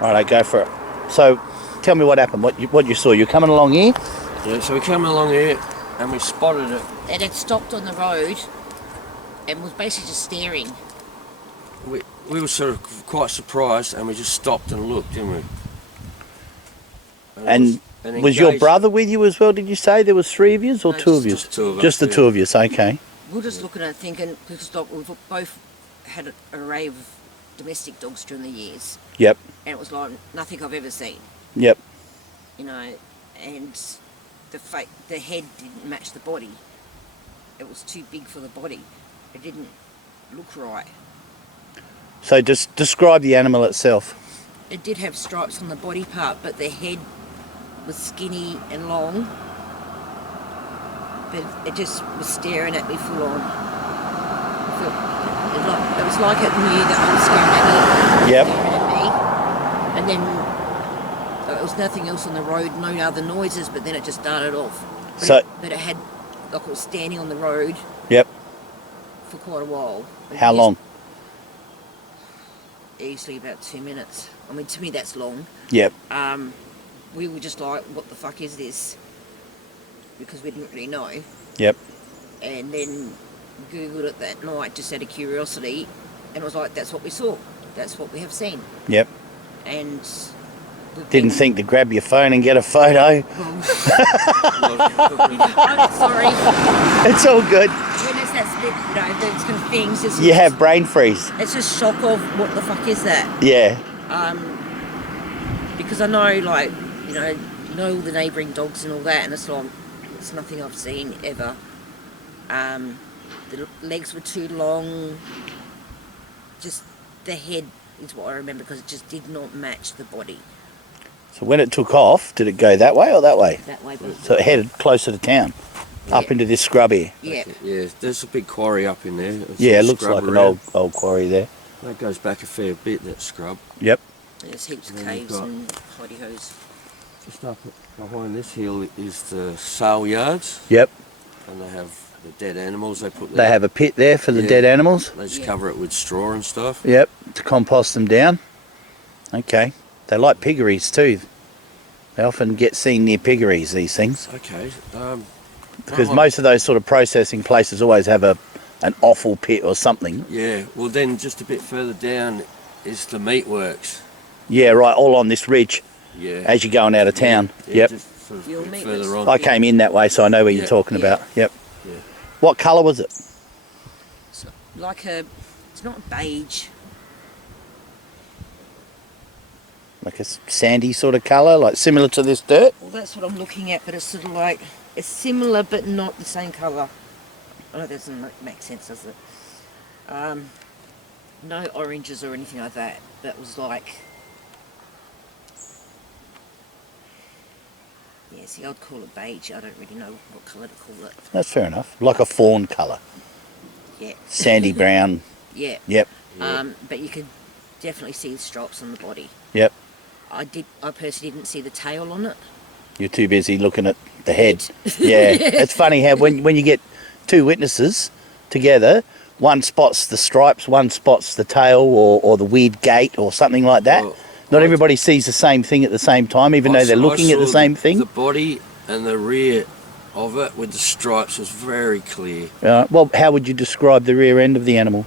Right, go for it. So, tell me what happened. What you saw? You're coming along here. Yeah, so we came along here and we spotted it. It had stopped on the road and was basically just staring. We were sort of quite surprised and we just stopped and looked, didn't we? And was your brother with you as well, did you say? There was 3 of you or No, 2 of you? Just 2 of us. Just the 2 of you, okay. We're just looking at it thinking, because we've both had an array of domestic dogs during the years. Yep. And it was like nothing I've ever seen. Yep. You know, and the head didn't match the body. It was too big for the body. It didn't look right. So just describe the animal itself. It did have stripes on the body part, but the head was skinny and long. But it just was staring at me full on. It was like it knew that I was staring Yep. at me. And then there was nothing else on the road, no other noises, but then it just darted off. But it had, like it was standing on the road. Yep. For quite a while. How long? Easily about 2 minutes. I mean, to me that's long. Yep. We were just like, what the fuck is this? Because we didn't really know. Yep. And then Googled it that night just out of curiosity, and it was like, that's what we saw. That's what we have seen. Yep. And didn't think to grab your phone and get a photo. Sorry. It's all good. When it's that split, those kind of things. You have brain freeze. It's just shock of what the fuck is that? Yeah. Because I know, like, know all the neighbouring dogs and all that, and it's like, it's nothing I've seen ever. The legs were too long. Just the head is what I remember, because it just did not match the body. So when it took off, did it go that way or that way? That way. So it headed closer to town, up into this scrub here. Yeah. Yeah, there's a big quarry up in there. Yeah, it looks like an old quarry there. That goes back a fair bit, that scrub. Yep. There's heaps of caves and hidey-hos. Just up behind this hill is the sale yards. Yep. And they have the dead animals they put there. They have a pit there for the dead animals. They just cover it with straw and stuff. Yep, to compost them down. Okay. They like piggeries too. They often get seen near piggeries, these things. Okay. Because most of those sort of processing places always have an offal pit or something. Yeah, well then just a bit further down is the meatworks. Yeah, right, all on this ridge. Yeah. As you're going out of town. Yeah, yep. Just sort of a bit further on. I came in that way, so I know where you're talking about. Yep. Yeah. What colour was it? It's like it's not beige. Like a sandy sort of colour, like similar to this dirt? Well, that's what I'm looking at, but it's sort of like, it's similar but not the same colour. I know that doesn't make sense, does it? No oranges or anything like that. That was like, yeah, see, I'd call it beige. I don't really know what colour to call it. That's fair enough. Like a fawn colour. Yeah. Sandy brown. Yeah. Yep. But you could definitely see the stripes on the body. Yep. I personally didn't see the tail on it. You're too busy looking at the head. Yeah. It's funny how when you get 2 witnesses together, one spots the stripes, one spots the tail or the weird gait or something like that. Well, not everybody sees the same thing at the same time, even though they're looking at the same thing. The body and the rear of it with the stripes was very clear. Well, how would you describe the rear end of the animal?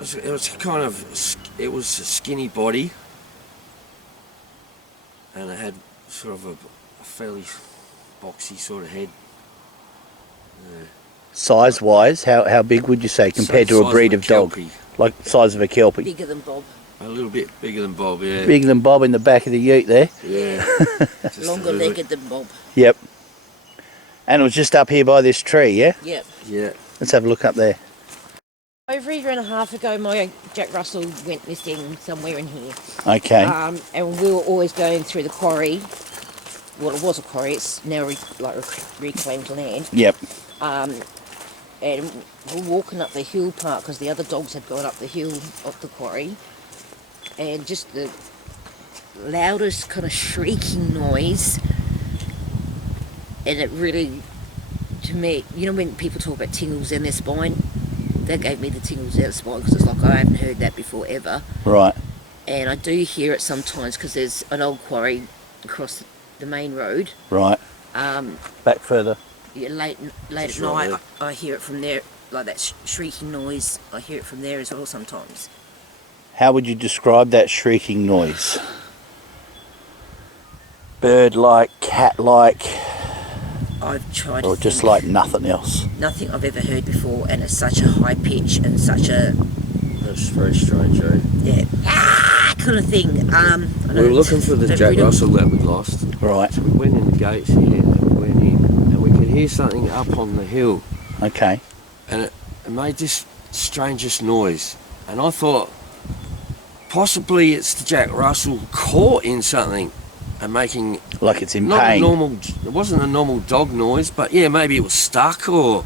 It was kind of, it was a skinny body, and it had sort of a fairly boxy sort of head. Size-wise, how big would you say compared to a breed of dog? Like the size of a Kelpie? Bigger than Bob. A little bit bigger than Bob, yeah. Bigger than Bob in the back of the ute there? Yeah. Longer-legged than Bob. Yep. And it was just up here by this tree, yeah? Yep. Yeah. Let's have a look up there. Over a year and a half ago, my Jack Russell went missing somewhere in here. Okay. And we were always going through the quarry. Well, it was a quarry. It's now reclaimed land. Yep. And we're walking up the hill part because the other dogs had gone up the hill of the quarry. And just the loudest kind of shrieking noise. And it really, to me, you know when people talk about tingles in their spine? that gave me the tingles out of spine because it's like I haven't heard that before ever. Right. And I do hear it sometimes because there's an old quarry across the main road. Right. Back further. Yeah, late at night, I hear it from there, like that shrieking noise. I hear it from there as well sometimes. How would you describe that shrieking noise? Bird-like, cat-like, I've tried. or just like nothing else? Nothing I've ever heard before, and it's such a high pitch and such a That's very strange, eh? kind of thing. We were looking for the Jack Russell that we lost. Right. So we went in the gates here and we went in and we could hear something up on the hill. Okay. And it made this strangest noise. And I thought possibly it's the Jack Russell caught in something and making Like it's in not pain. a normal. It wasn't a normal dog noise, but yeah, maybe it was stuck or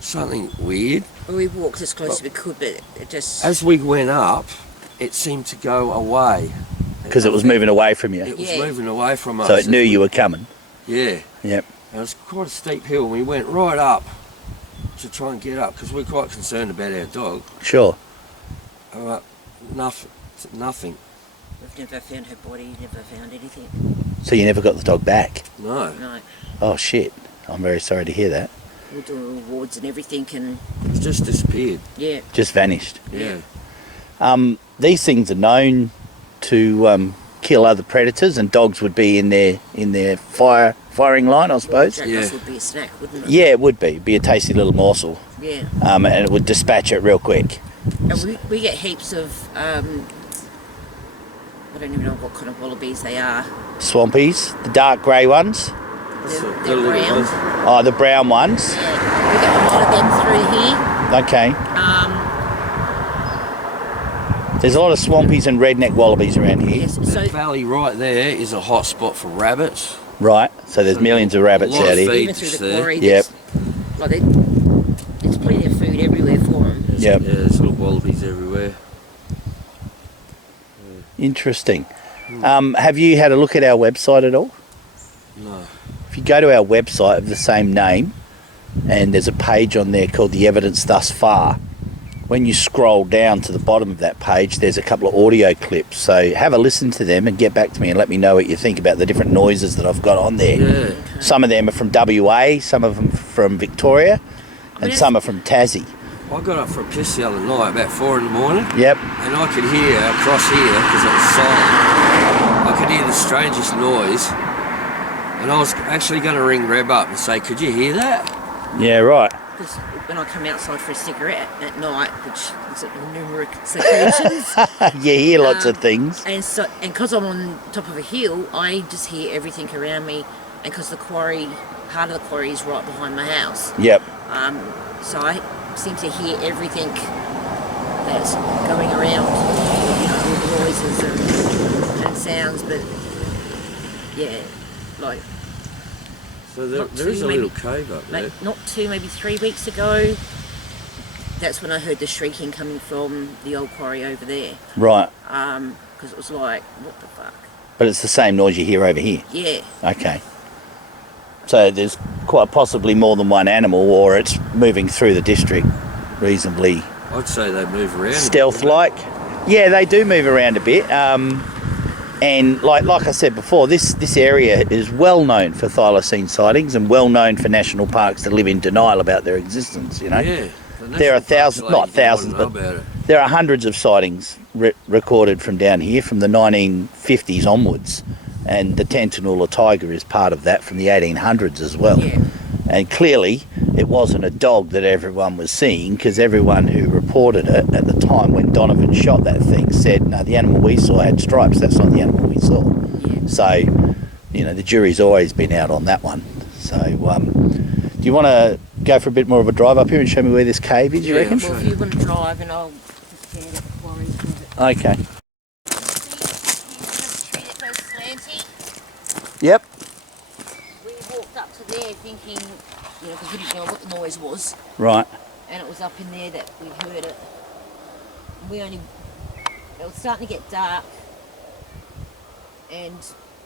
something weird. We walked as close as we could, but it just... As we went up, it seemed to go away. Because it was moving away from you. It was Yeah. moving away from us. So it knew you were coming. Yeah. Yep. And it was quite a steep hill, and we went right up to try and get up because we're quite concerned about our dog. Sure. Nothing. We've never found her body, never found anything. So you never got the dog back? No. No. Oh shit. I'm very sorry to hear that. We're doing awards and everything, and It's just disappeared. yeah. Just vanished. Yeah. These things are known to kill other predators, and dogs would be in their firing line, I suppose. Jack Yeah. Russell would be a snack, wouldn't it? Yeah, it would be. It'd be a tasty little morsel. Yeah. And it would dispatch it real quick. And we get heaps of, I don't even know what kind of wallabies they are. Swampies, the dark grey ones. They're brown. Oh, the brown ones. Yeah. We get a lot of them through here. Okay. There's a lot of swampies and redneck wallabies around here. Yes, That so valley right there is a hot spot for rabbits. Right. So there's millions of rabbits a lot out of here. feed. even through the there. quarry, Yep. there's plenty of food everywhere for them. Yep. Yeah, there's little wallabies everywhere. Interesting. Have you had a look at our website at all? No. If you go to our website of the same name, and there's a page on there called The Evidence Thus Far. When you scroll down to the bottom of that page, there's a couple of audio clips. So have a listen to them and get back to me and let me know what you think about the different noises that I've got on there. Yeah. Some of them are from WA, some of them from Victoria, and some are from Tassie. I got up for a piss the other night about 4 in the morning. Yep. And I could hear across here, because it was silent, I could hear the strangest noise. And I was actually going to ring Reb up and say, could you hear that? Yeah, right. Because when I come outside for a cigarette at night, which is at numerous occasions, You hear lots of things. and because I'm on top of a hill, I just hear everything around me. And because the quarry, part of the quarry is right behind my house, Yep. so I seem to hear everything that's going around, all the noises and sounds. But yeah, like So Not there is too a many- little cave up there. not 2, maybe 3 weeks ago. That's when I heard the shrieking coming from the old quarry over there. Right. Because it was like, what the fuck? But it's the same noise you hear over here. Yeah. Okay. So there's quite possibly more than one animal, or it's moving through the district reasonably I'd say they move around. stealth-like. Yeah, they do move around a bit. And like I said before, this area is well known for thylacine sightings and well known for national parks that live in denial about their existence. You know, Yeah. there are thousands, not thousands, but there are hundreds of sightings recorded from down here from the 1950s onwards, and the Tantanoola tiger is part of that from the 1800s as well. Yeah. And clearly, it wasn't a dog that everyone was seeing, because everyone who reported it at the time when Donovan shot that thing said, no, the animal we saw had stripes, that's not the animal we saw. Yeah. So, the jury's always been out on that one. So, do you want to go for a bit more of a drive up here and show me where this cave is, you Yeah, reckon? sure. Well, if you want to drive, and I'll just stand at the quarry for it. Okay. See the tree that goes slanty? Yep. We walked up to there thinking, because we didn't know what the noise was, Right. and it was up in there that we heard it. It was starting to get dark, and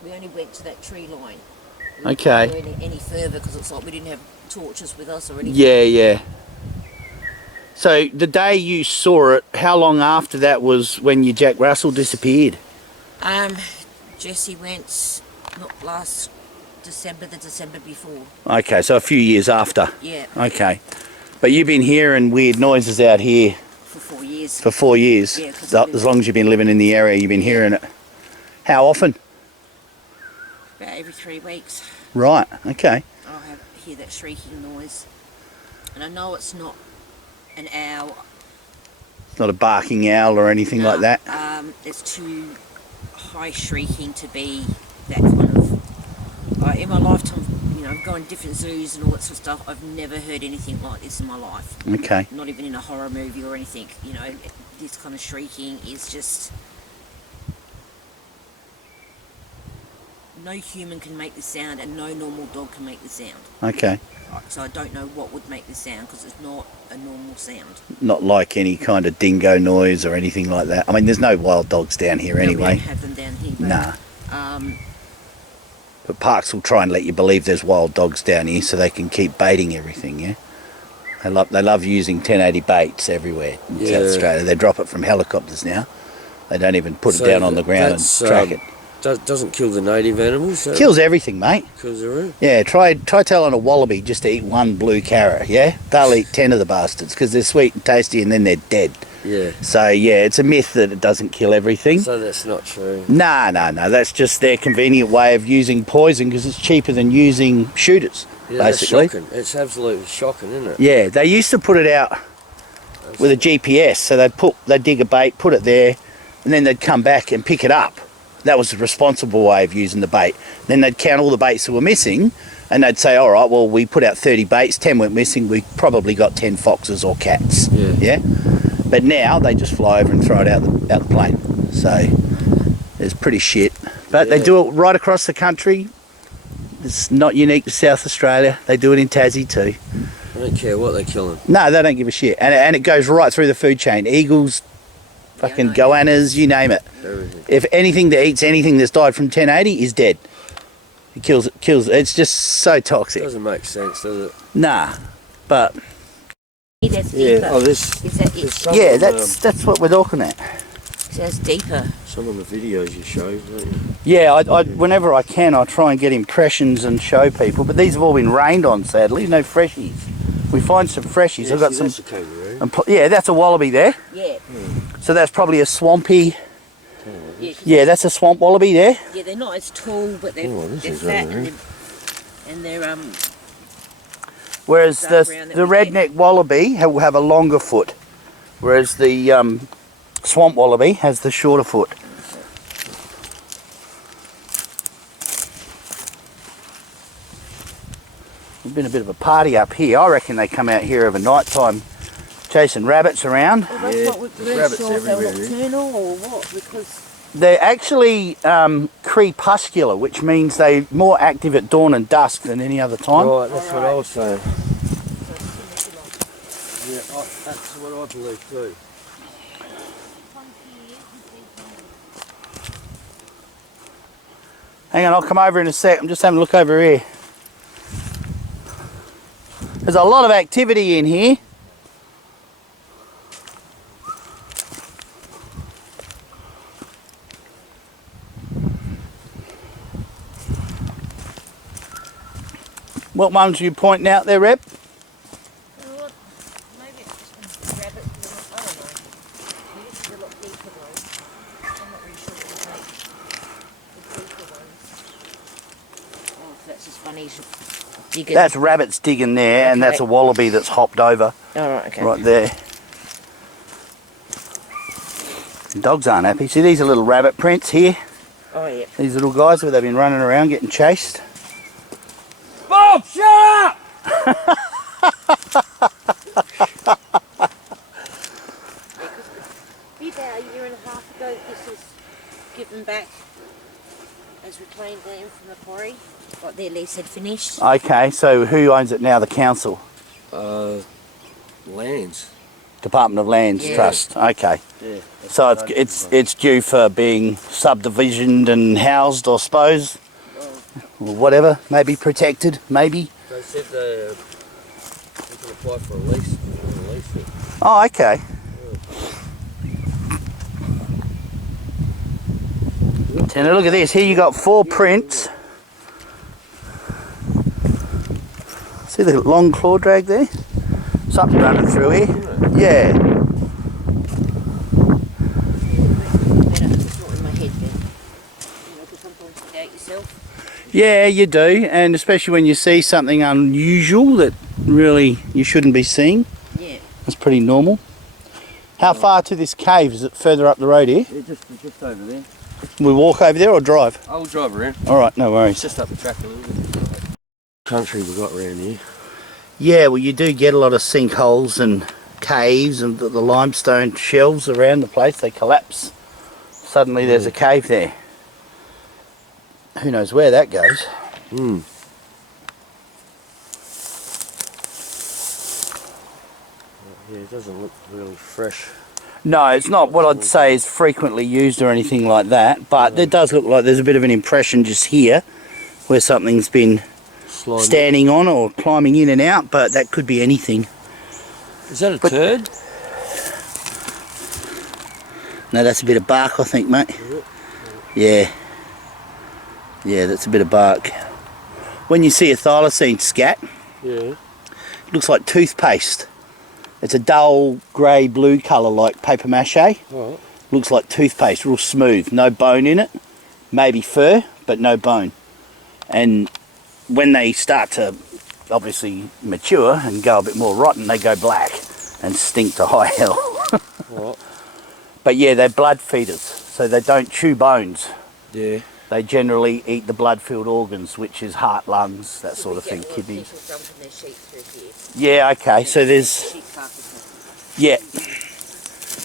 we only went to that tree line. We Okay. didn't go any further because it's like we didn't have torches with us or anything. Yeah, yeah. So the day you saw it, how long after that was when your Jack Russell disappeared? Jesse went not last December, the December before. Okay, so a few years after. Yeah. Okay. But you've been hearing weird noises out here For 4 years. for 4 years? Yeah, 'cause As long as you've been living in the area, you've been hearing it. How often? About every 3 weeks. Right, okay. Hear that shrieking noise. And I know it's not an owl. It's not a barking owl or anything like that? It's too high shrieking to be that kind of... in my lifetime, you know, going different zoos and all that sort of stuff, I've never heard anything like this in my life. Okay. Not even in a horror movie or anything. You know, this kind of shrieking is just... No human can make this sound and no normal dog can make the sound. Okay. So I don't know what would make the sound because it's not a normal sound. Not like any kind of dingo noise or anything like that. I mean, there's no wild dogs down here anyway. We don't have them down here. Nah. But parks will try and let you believe there's wild dogs down here so they can keep baiting everything, yeah? They love using 1080 baits everywhere in South Australia. They drop it from helicopters now. They don't even put it down on the ground and track it. Doesn't kill the native animals? Kills everything, mate. Kills everything? Yeah, try telling a wallaby just to eat one blue carrot, yeah? They'll eat 10 of the bastards because they're sweet and tasty and then they're dead. Yeah. So, yeah, it's a myth that it doesn't kill everything. So that's not true? No. That's just their convenient way of using poison because it's cheaper than using shooters, basically. That's shocking. It's absolutely shocking, isn't it? Yeah, they used to put it out with a GPS. So they'd dig a bait, put it there, and then they'd come back and pick it up. That was the responsible way of using the bait. Then they'd count all the baits that were missing and they'd say, all right, well, we put out 30 baits, 10 went missing, we probably got 10 foxes or cats. Yeah? But now they just fly over and throw it out the plane. So it's pretty shit. But they do it right across the country. It's not unique to South Australia. They do it in Tassie too. I don't care what they're killing. No, they don't give a shit. And it goes right through the food chain. Eagles, fucking goannas, you name it. Everything. If anything that eats anything that's died from 1080 is dead. It kills it. It's just so toxic. Doesn't make sense, does it? Nah, but That's deeper. Oh, this. Is that it? yeah, that's what we're talking at. So it's deeper. Some of the videos you show, don't you? Yeah, I whenever I can, I try and get impressions and show people. But these have all been rained on, sadly. No freshies. We find some freshies. Yeah, I've got see, some. that's a kangaroo. Yeah, that's a wallaby there. Yeah. So that's probably a swampy. Yeah, that's a swamp wallaby there. Yeah, they're not as tall, but they're fat and they're Whereas dark the brown that the we get. redneck wallaby will have a longer foot, whereas the swamp wallaby has the shorter foot. There's been a bit of a party up here. I reckon they come out here over night time chasing rabbits around. Well, that's what we're rabbits sure if they're everywhere, nocturnal or what, because They're actually crepuscular, which means they're more active at dawn and dusk than any other time. Right, that's what I was saying. Yeah, that's what I believe too. Hang on, I'll come over in a sec. I'm just having a look over here. There's a lot of activity in here. What ones are you pointing out there, Reb? maybe it's just a rabbit. I don't know. This is a lot deeper though. I'm not really sure what to make the deeper ones. Oh, that's just funny. Digging. That's rabbits digging there, and Okay. that's a wallaby that's hopped over All right, okay. right there. The dogs aren't happy. See, these are little rabbit prints here. Oh yeah. These little guys where they've been running around getting chased. Bob, shut up! Be about a year and a half ago, this was given back as reclaimed land from the quarry. Like their lease had finished. Okay, so who owns it now? The council? Lands. Department of Lands Yeah. Trust. Okay. Yeah. So it's due for being subdivisioned and housed, I suppose, or whatever. Maybe protected. Maybe. They said they can apply for a lease. Lease it. Oh, okay. And look at this. Here you got 4 prints. See the long claw drag there? Something running through here. Yeah. Yeah, you do, and especially when you see something unusual that really you shouldn't be seeing. Yeah. That's pretty normal. How far to this cave? Is it further up the road here? Yeah, just over there. We walk over there or drive? I'll drive around. Alright, no worries. It's just up the track a little bit. Country we got around here. Yeah, well you do get a lot of sinkholes and caves, and the limestone shelves around the place, they collapse. Suddenly there's a cave there. Who knows where that goes? Hmm. Yeah, it doesn't look really fresh. No, it's not what I'd say is frequently used or anything like that, but it does look like there's a bit of an impression just here where something's been Sliding. standing on or climbing in and out, but that could be anything. Is that a turd? No, that's a bit of bark, I think, mate. Yeah. Yeah, that's a bit of bark. When you see a thylacine scat, Yeah. it looks like toothpaste. It's a dull grey blue colour like paper mache. Alright. Looks like toothpaste, real smooth, no bone in it. Maybe fur, but no bone. And when they start to obviously mature and go a bit more rotten, they go black and stink to high hell. Alright. But yeah, they're blood feeders, so they don't chew bones. Yeah. They generally eat the blood-filled organs, which is heart, lungs, that sort of thing, kidneys. Yeah, okay, so there's... Yeah.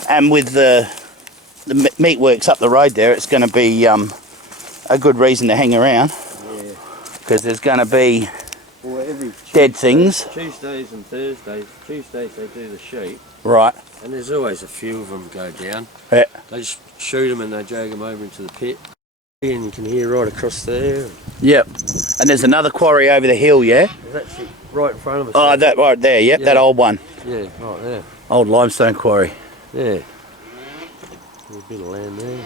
And with the meatworks up the road there, it's going to be a good reason to hang around. Yeah. Because there's going to be Well, every dead things. Tuesdays and Thursdays. Tuesdays they do the sheep. Right. And there's always a few of them go down. Yeah. They just shoot them and they drag them over into the pit. And you can hear right across there. Yep. And there's another quarry over the hill, yeah? There's actually right in front of us. Oh, that right there, yep, Yeah. that old one. Yeah, right there. Old limestone quarry. Yeah. There's a bit of land there.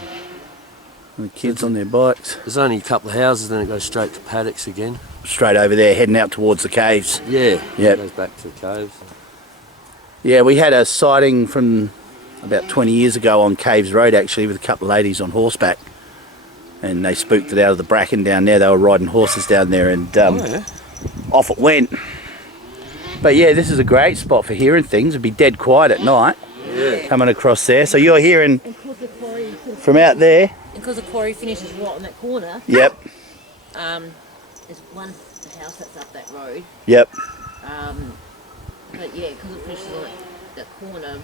And the kids on their bikes. There's only a couple of houses, then it goes straight to paddocks again. Straight over there, heading out towards the caves. Yeah. Yep. It goes back to the caves. Yeah, we had a sighting from about 20 years ago on Caves Road, actually, with a couple of ladies on horseback. And they spooked it out of the bracken down there. They were riding horses down there, and off it went. But yeah, this is a great spot for hearing things. It'd be dead quiet at night. Yeah. Coming across there. So you're hearing from out there. Because the quarry finishes right on that corner. Yep. There's one house that's up that road. Yep. But yeah, because it finishes on that corner,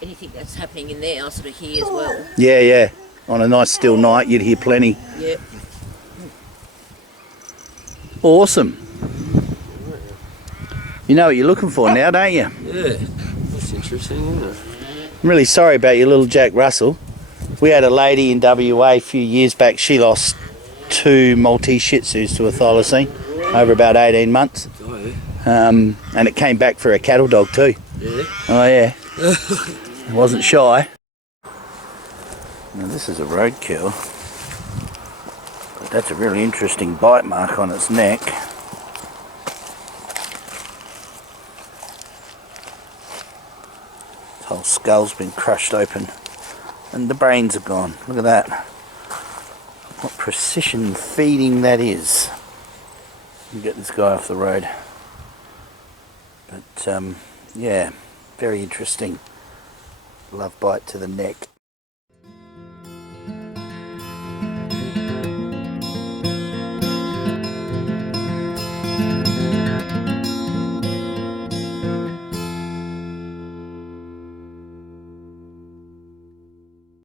anything that's happening in there, I sort of hear as well. Yeah, yeah. On a nice still night, you'd hear plenty. Yep. Awesome. You know what you're looking for now, don't you? Yeah. That's interesting, isn't it? I'm really sorry about your little Jack Russell. We had a lady in WA a few years back. She lost 2 Maltese Shih Tzus to a thylacine over about 18 months. Oh, yeah. And it came back for a cattle dog too. Yeah. Oh yeah. It wasn't shy. Now this is a roadkill. But that's a really interesting bite mark on its neck. Its whole skull's been crushed open. And the brains are gone. Look at that. What precision feeding that is. You get this guy off the road. But yeah, very interesting. Love bite to the neck.